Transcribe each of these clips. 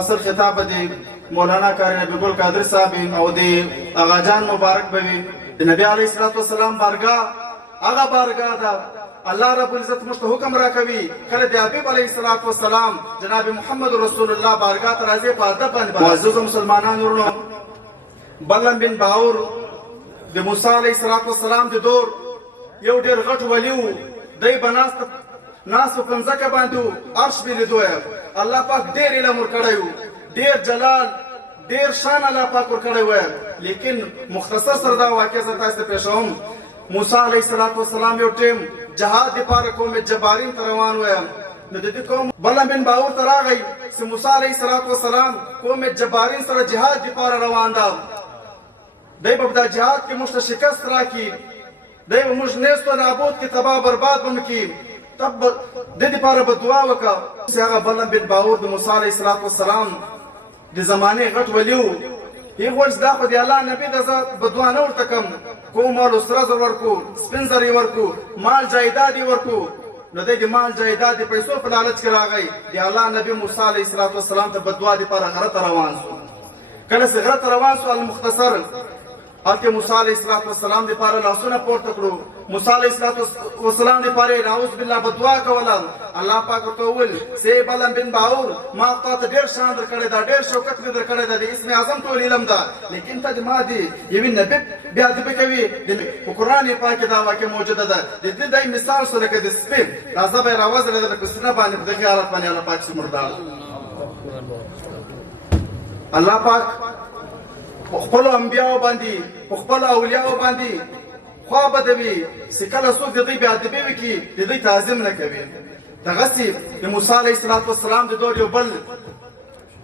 اصل خطاب دی مولانا قاری نبی ګل قادر صاحب او دی اغاجان مبارک بوي د نبی علیه الصلاۃ والسلام بارگاه هغه بارگاه ده الله رب العزت مشت حکم را کوي کله د حبیب علیه الصلاۃ والسلام جناب محمد رسول الله بارگاه ته راځي په ادب باندې. معزز مسلمانانو ورونو، بلم بن باور د موسی علیه الصلاۃ والسلام د دور یو ډیر غټ ولیو دی بناست ناس په ځکه باندې عرش به لیدو. الله پاک ډیر علم ورکړیو، ډیر جلال ډیر شان الله پاک ورکړیو. لیکن مختصر سره دا واقعه زه تاسو ته پېښوم. موسی علیه الصلاۃ والسلام یو ټیم جهاد لپاره قوم جبارین ته روان و. نو د دې قوم بلم بن باور ته راغی چې موسی علیه الصلاۃ والسلام قوم جبارین سره جهاد لپاره روان ده. دی به دا جهاد کې موږ ته شکست راکړي، دی به موږ نیست و نابود کې تباه برباد به کړي. تب د دې لپاره به دعا وکړه چې هغه بلم بن باور د موسی علیه الصلاۃ والسلام د زمانې غټ ولیو. هغه وایي دا خو د الله نبی د ذات به دعا نه ورته کوم، کوم مال سره زر ورکو، سپین زر ورکو، مال جایداد ورکو. نو د مال جایداد د پیسو په لالچ کې راغی. د الله نبی موسی علیه الصلاۃ والسلام ته به دعا لپاره غره ته روان شو. کله چې غره ته روان شو المختصر هلته موسی علیه الصلاۃ والسلام لپاره لاسونه پورته کړو. موسی علیه الصلاۃ والسلام لپاره نعوذ بالله بدعا کوله. الله پاک ورته وویل سی بلم بن باور ما تا ته ډېر شان درکړی دا، ډېر شوکت مې درکړی دا، د اسم اعظم ټول علم ده، لیکن ته د ما دي یوې نبي بې ادبي کوي. په قرآن پاک کې دا واقع موجوده ده. د دې دی مثال شو لکه د سپي راځه به یې راوځړېدله په سینه باندې په دغې حالت باندې الله پاک چې مردار. الله پاک په خپلو انبیاو باندې په خپلو اولیاو باندې خوا بدوي چې کله څوک د دوی بې ادبي وکړي د دوی تعظیم نه کوي. دغسې د موسی علیه الصلاۃ والسلام د دور یو بل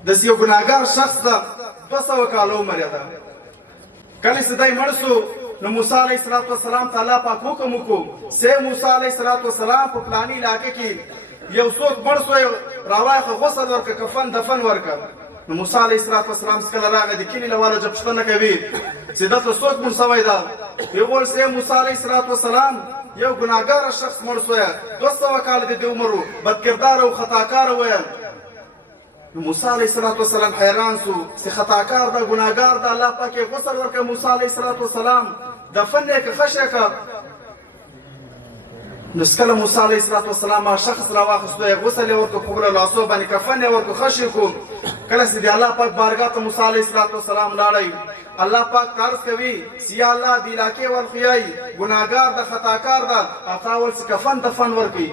داسې یو ګناهګار شخص ده، 200 کاله عمر یې ده. کله چې دی مړ شو نو موسی علیه الصلاۃ والسلام ته الله پاک حکم وکړو چې موسی علیه الصلاۃ والسلام په فلاني علاقې کې یو څوک مړ شو، راوایخه غسل ورکړه، کفن دفن ورکړه. نو موسی علیه الصلاۃ والسلام کله راغی د کلي له والا جب پوښتنه کوي چې دلته څوک مړ شوی ده. ویې ویل چې موسی علیه الصلاۃ والسلام یو ګناهګاره شخص مړ شوی، 200 کاله د دې عمر و، بدکردار او خطاکار و. نو موسی علیه الصلاۃ والسلام حیران شو چې خطاکار ده، ګناهګار ده، الله پاک یې غسل ورکړ. موسی علیه الصلاۃ والسلام دفن یې کړه، خښ یې کړه. نو کله موسی علیه الصلاۃ والسلام هغه شخص راواخیستو، یې غسل یې ورکړ، په خپلو لاسو باندې کفن یې ورکړ، خښ یې کړو. کله چې د الله پاک بارګاه ته موسی علیه الصلاۃ والسلام لاړی، الله پاک عرض کوي چې یا الله د علاقې ورخیایي ګناهګار ده، خطاکار ده، هغه ول چې کفن دفن ورکړي.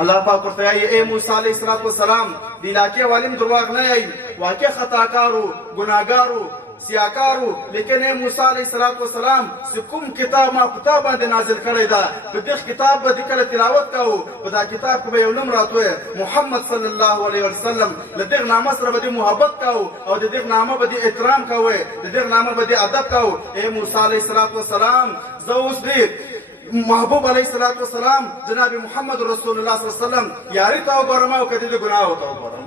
الله پاک ورته وایي ای موسی علیه الصلاۃ والسلام د علاقې والیم درواغ نه یایي، واقع خطاکارو، ګناهګارو، سیاکارو. لیکن ای موسی علیه الصلاۃ والسلام چې کوم کتاب ما په تا باندې نازل کړی ده، په دغه کتاب به کله تلاوت کوو، په دا کتاب کې به یو نوم راتوی محمد صلی الله علیه وسلم. له دغه نامه سره به محبت کوو او د دغه نامه به احترام کوئ، د دغه نامه به ادب کوو. ای موسی علیه الصلاۃ والسلام زه اوس دې محبوب علیه الصلاۃ والسلام جناب محمد رسول الله صلی الله علیه وسلم یاري ته وګورم او که د ګناه ته وګورم.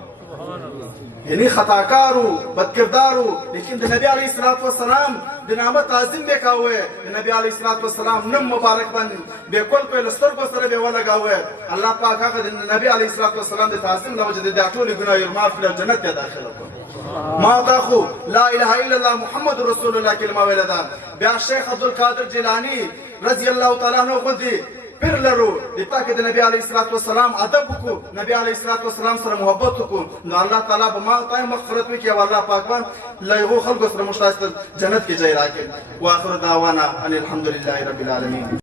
یعنی خطاکارو، بدکردارو، لیکن د نبی علیه الصلاۃ والسلام د نامه تعظیم به کاوه. د نبی علیه الصلاۃ والسلام نوم مبارک باندې به کول په لسترګو سره به ولګاوه. الله پاک هغه د نبی علیه الصلاۃ والسلام د تعظیم له وجې د ټولو ګناهونو معاف کړي، جنت ته داخله کړي. ما تا خو لا اله الا الله محمد رسول الله کلمه ویل ده. بیا شیخ عبدالقادر جیلانی رضی الله تعالی عنہ غوندې پیر لرو د تاکي د نبی علیه الصلاۃ والسلام ادب وکړو، نبی علیه الصلاۃ والسلام سره محبت وکړو. نو الله تعالی به ما ته مغفرت وکړي او الله پاک به له هغو خلکو سره موږ تاسو ته جنت کې ځای راکړي. واخر دعوانا ان الحمد لله رب العالمین.